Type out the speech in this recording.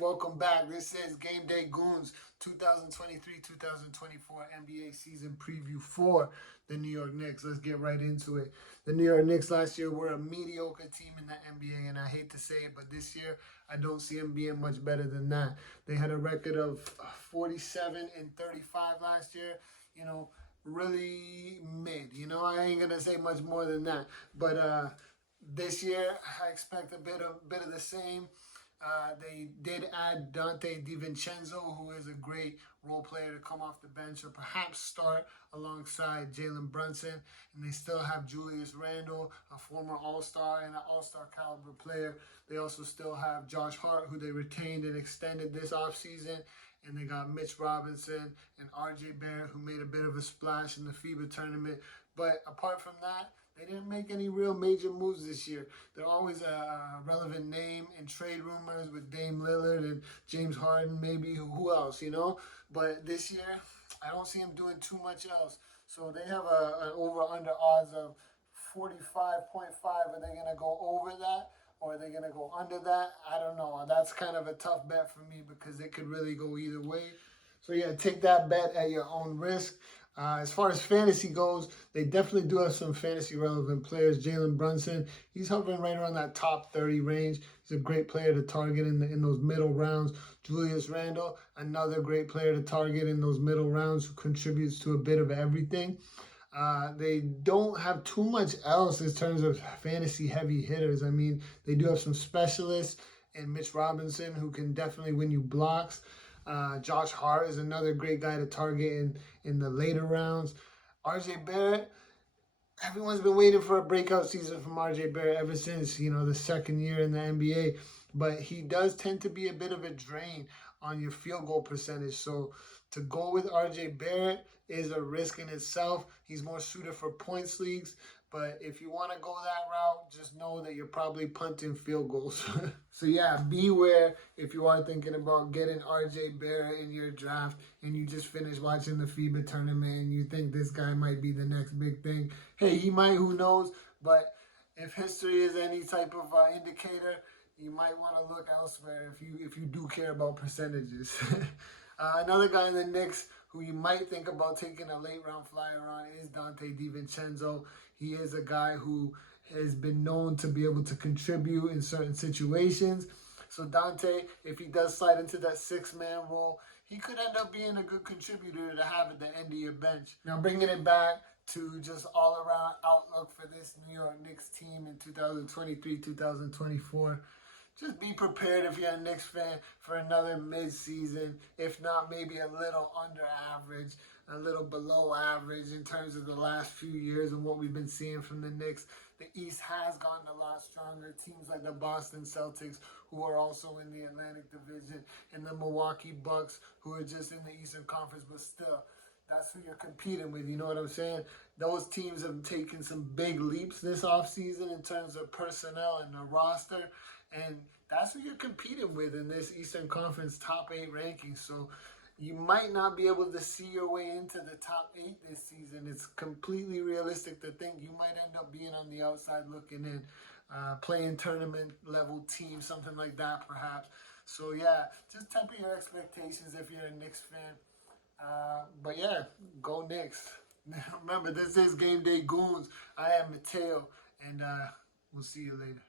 Welcome back. This is Game Day Goons 2023-2024 NBA season preview for the New York Knicks. Let's get right into it. The New York Knicks last year were a mediocre team in the NBA, and I hate to say it, but this year I don't see them being much better than that. They had a record of 47-35 last year. You know, really mid. You know, I ain't gonna say much more than that. But this year I expect a bit of the same. They did add Donte DiVincenzo, who is a great role player to come off the bench or perhaps start alongside Jalen Brunson. And they still have Julius Randle, a former All-Star and an All-Star caliber player. They also still have Josh Hart, who they retained and extended this offseason. And they got Mitch Robinson and RJ Barrett, who made a bit of a splash in the FIBA tournament. But apart from that, they didn't make any real major moves this year. They're always a relevant name in trade rumors with Dame Lillard and James Harden, maybe who else, you know? But this year, I don't see them doing too much else. So they have an over-under odds of 45.5. Are they going to go over that? Or are they going to go under that? I don't know. That's kind of a tough bet for me because it could really go either way. So, yeah, take that bet at your own risk. As far as fantasy goes, they definitely do have some fantasy-relevant players. Jalen Brunson, he's hovering right around that top 30 range. He's a great player to target in those middle rounds. Julius Randle, another great player to target in those middle rounds who contributes to a bit of everything. They don't have too much else in terms of fantasy-heavy hitters. I mean, they do have some specialists and Mitch Robinson who can definitely win you blocks. Josh Hart is another great guy to target in the later rounds. RJ Barrett, everyone's been waiting for a breakout season from RJ Barrett ever since, you know, the second year in the NBA. But he does tend to be a bit of a drain on your field goal percentage. So to go with RJ Barrett is a risk in itself. He's more suited for points leagues. But if you want to go that route, just know that you're probably punting field goals. So yeah, beware if you are thinking about getting RJ Barrett in your draft and you just finished watching the FIBA tournament and you think this guy might be the next big thing. Hey, he might, who knows? But if history is any type of indicator, you might want to look elsewhere if you do care about percentages. Another guy in the Knicks who you might think about taking a late round flyer on is Donte DiVincenzo. He is a guy who has been known to be able to contribute in certain situations. So Donte, if he does slide into that six-man role, he could end up being a good contributor to have at the end of your bench. Now bringing it back to just all-around outlook for this New York Knicks team in 2023-2024. Just be prepared if you're a Knicks fan for another mid-season, if not maybe a little under average, a little below average in terms of the last few years and what we've been seeing from the Knicks. The East has gotten a lot stronger. Teams like the Boston Celtics, who are also in the Atlantic Division, and the Milwaukee Bucks, who are just in the Eastern Conference, but still, that's who you're competing with, you know what I'm saying? Those teams have taken some big leaps this offseason in terms of personnel and the roster, and that's who you're competing with in this Eastern Conference top 8 ranking. So you might not be able to see your way into the top 8 this season. It's completely realistic to think you might end up being on the outside looking in, playing tournament-level team, something like that perhaps. So yeah, just temper your expectations if you're a Knicks fan. But yeah, go Knicks. Remember, this is Game Day Goons. I am Mateo, and we'll see you later.